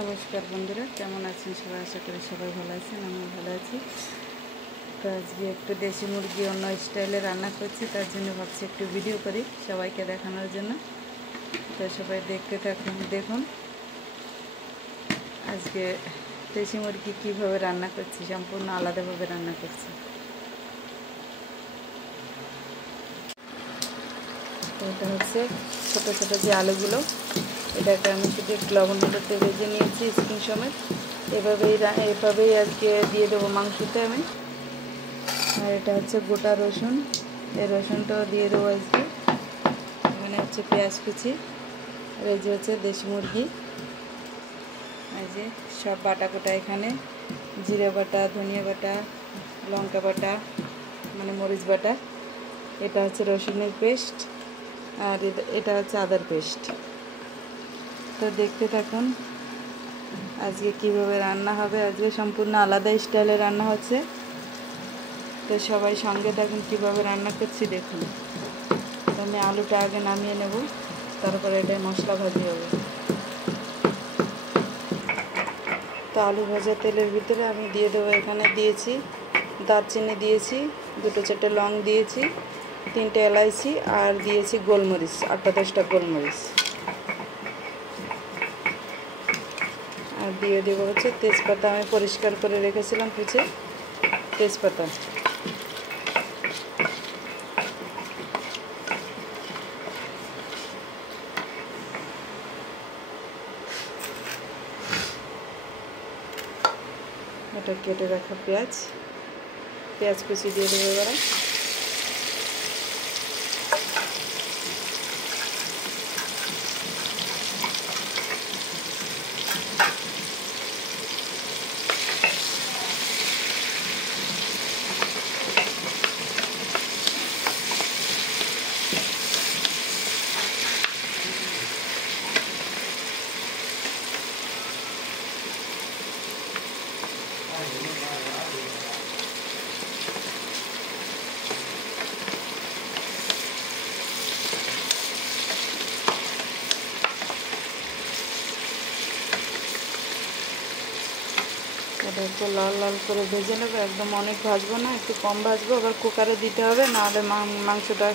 নমস্কার বন্ধুরা, কেমন আছেন সবাই? আশা করি সবাই ভালো আছেন, আমি ভালো আছি। তো আজকে একটু দেশি মুরগি অন্য স্টাইলে রান্না করছি, তার জন্য ভাবছি একটু ভিডিও করি সবাইকে দেখানোর জন্য। তো সবাই দেখতে থাকুন, দেখুন আজকে দেশি মুরগি কীভাবে রান্না করছি, সম্পূর্ণ আলাদাভাবে রান্না করছি। তো এটা হচ্ছে ছোটো ছোটো যে আলুগুলো, এটাকে আমি শুধু একটু লবণ হলুদে ভেজে নিয়েছি স্কিন সমেত। এভাবেই আজকে দিয়ে দেবো মাংসতে আমি। আর এটা হচ্ছে গোটা রসুন, এই রসুনটাও দিয়ে দেবো আজকে। এখানে হচ্ছে পেঁয়াজ কুচি, আর এই যে হচ্ছে দেশি মুরগি, এই যে সব বাটা কোটা এখানে, জিরে বাটা, ধনিয়া বাটা, লঙ্কা বাটা, মানে মরিচ বাটা, এটা হচ্ছে রসুনের পেস্ট, আর এটা হচ্ছে আদার পেস্ট। তো দেখতে থাকুন আজকে কিভাবে রান্না হবে। আজকে সম্পূর্ণ আলাদা স্টাইলে রান্না হচ্ছে, তো সবাই সঙ্গে থাকুন কীভাবে রান্না করছি দেখুন। তো আমি আলুটা আগে নামিয়ে নেব, তারপরে এটাই মশলা ভাজি হবে। তো আলু ভাজা তেলের ভিতরে আমি দিয়ে দেবো, এখানে দিয়েছি দারচিনি, দিয়েছি 2-4টে লং, দিয়েছি 3টে এলাইচি, আর দিয়েছি গোলমরিচ 8-10টা গোলমরিচ, আর দিয়ে দেবো হচ্ছে তেজপাতা, আমি পরিষ্কার করে রেখেছিলাম কুচে তেজপাতা। এটা কেটে রাখা পেঁয়াজ কুচি দিয়ে দেবো এবারে। এটা একটু লাল লাল করে ভেজে নেবো, একদম অনেক ভাজবো না, একটু কম ভাজবো। আবার কুকারে দিতে হবে, নাহলে মাংসটা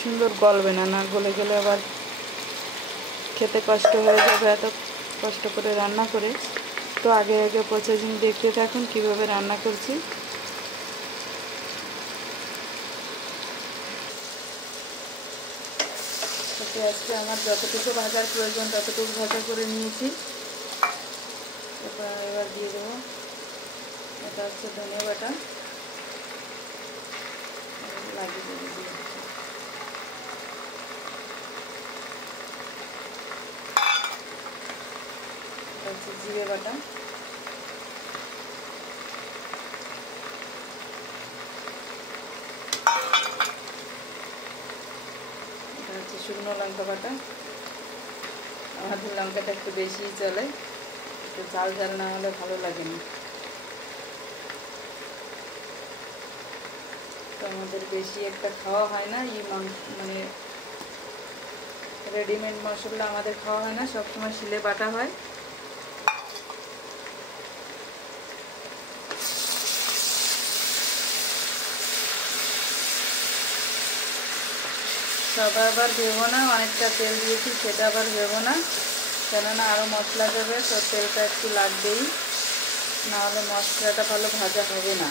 সুন্দর গলবে না, গলে গেলে আবার খেতে কষ্ট হয়ে যাবে এত কষ্ট করে রান্না করে। তো আগে প্রসেসিং দেখতে থাকুন কীভাবে রান্না করছি। পেঁয়াজটা আমার যতটুকু ভাজার প্রয়োজন ততটুকু ভাজা করে নিয়েছি। এবার দিয়ে দেবো, এটা হচ্ছে ধনিয়া বাটা, লাগিয়ে দেবো। এটা হচ্ছে জিরে বাটা, এটা হচ্ছে শুকনো লঙ্কা বাটা। আমাদের লঙ্কাটা একটু বেশিই চলে, একটু ঝাল ঝাল না হলে ভালো লাগে না। তো আমাদের বেশি একটা খাওয়া হয় না, মানে রেডিমেড মশলা আমাদের খাওয়া হয় না, সবসময় শিলে বাটা হয়। সব আবার ভেবো না, অনেকটা তেল দিয়েছি সেটা আবার ভেবো না, কেননা আরও মশলা দেবে, তো তেলটা একটু লাগবেই, নাহলে মশলাটা ভালো ভাজা হবে না।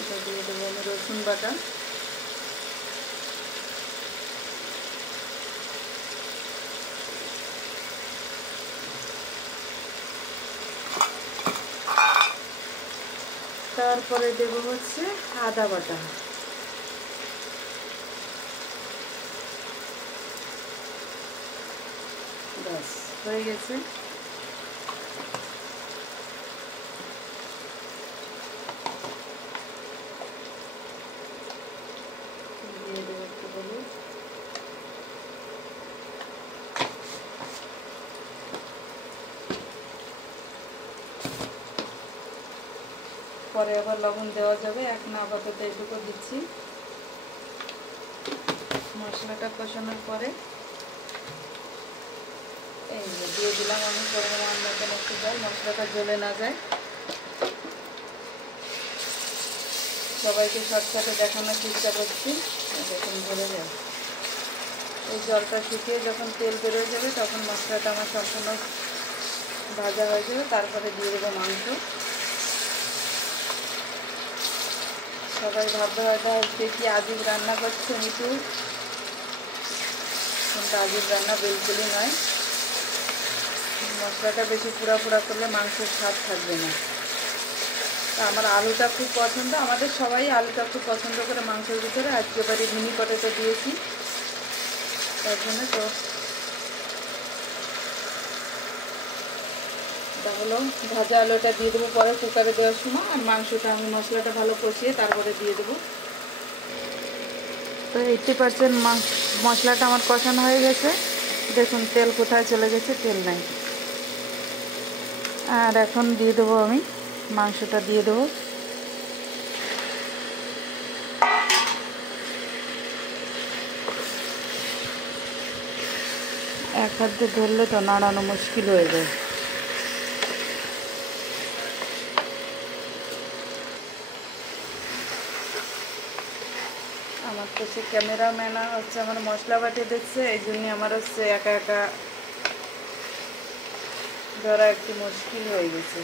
এটা দিয়ে দেবো আমি রসুন বাটা, তারপরে দেবো হচ্ছে আদা বাটা। ব্যাস হয়ে গেছে। দিয়ে দেবো একটু হলুদ, পরে আবার লবণ দেওয়া যাবে, এখন আপাতত এটুকু দিচ্ছি। মশলাটা কষানোর পরে এই যে দিয়ে দিলাম আমি পরিমাণ মতন একটু জল, মশলাটা জ্বলে না যায়। সবাইকে শর্টকাটে দেখানোর চেষ্টা করছি, দেখুন জ্বলে যায়। এই জলটা শুকিয়ে যখন তেল বেরোয় যাবে তখন মশলাটা আমার সম্পূর্ণ ভাজা হয়ে যাবে। তারপরে দিয়ে দেবো মাংস। সবাই ভাবতে হয়তো আজকে কি আজিব রান্না করছে মিঠু, কিন্তু আজিব রান্না বিলকুলই নয়। মশলাটা বেশি পুড়া করলে মাংসের স্বাদ থাকবে না। তা আমার আলুটা খুব পছন্দ, আমাদের সবাই আলুটা খুব পছন্দ করে মাংসের ভিতরে। আজকে বাড়ি মিনি পটেটো দিয়েছি, তার জন্য তো হলো ভাজা আলুটা দিয়ে দেবো পরে কুকারে দেওয়ার সময়। আর মাংসটা আমি মশলাটা ভালো কষিয়ে তারপরে দিয়ে দেবো। তো 80% মশলাটা আমার কষানো হয়ে গেছে। দেখুন তেল কোথায় চলে গেছে, তেল নাই। আর এখন দিয়ে দেবো আমি মাংসটা দিয়ে দেবো। এক হাত দিয়ে ধরলে তো নাড়ানো মুশকিল হয়ে যায়। আমার তো সে ক্যামেরাম্যান হচ্ছে আমার মশলা বাটি দেখছে, এই জন্যে আমার হচ্ছে একা একা ধরা একটু মুশকিল হয়ে গেছে।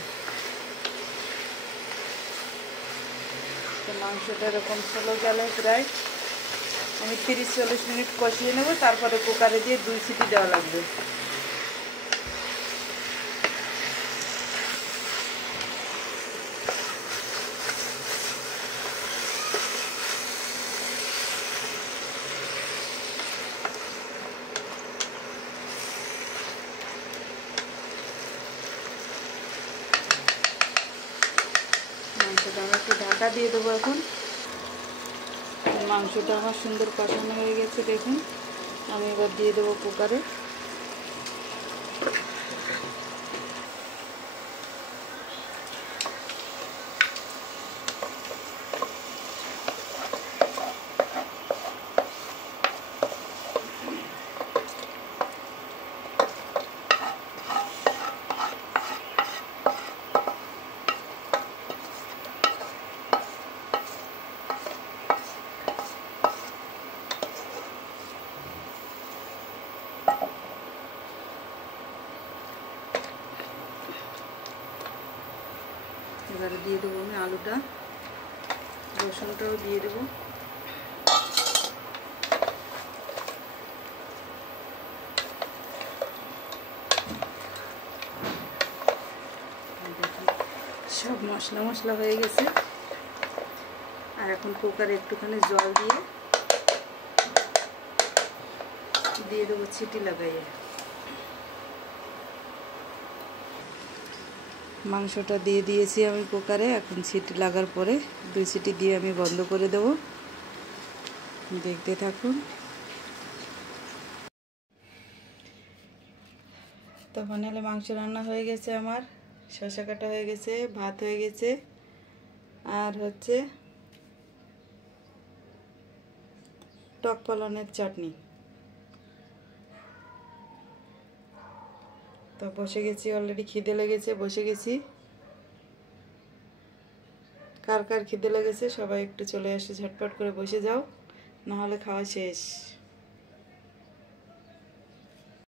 তো মাংসটা এরকম চলে গেলে প্রায় আমি 30-40 মিনিট কষিয়ে নেব, তারপরে কুকারে দিয়ে 2 সিটি দেওয়া লাগবে। মাংসটা আমি একটু ঢাকা দিয়ে দেবো। এখন মাংসটা আমার সুন্দর কষানো হয়ে গেছে, দেখুন। আমি এবার দিয়ে দেবো কুকারে। এবারে দিয়ে দেবো আমি আলুটা, রসুনটাও দিয়ে দেবো। সব মশলা হয়ে গেছে। আর এখন কুকারে একটুখানি জল দিয়ে দেবো সিটি লাগাইয়ে। মাংসটা দিয়ে দিয়েছি আমি কুকারে। এখন সিটি লাগার পরে 2 সিটি দিয়ে আমি বন্ধ করে দেব। দেখতে থাকুন। তো ফাইনালি মাংস রান্না হয়ে গেছে আমার, শসা কাটা হয়ে গেছে, ভাত হয়ে গেছে, আর হচ্ছে টক পালনের চাটনি। তো বসে গেছি, অলরেডি খিদে লেগেছে, বসে গেছি। কার কার খিদে লেগেছে সবাই একটু চলে আসে, ঝটপট করে বসে যাও, নাহলে খাওয়া শেষ।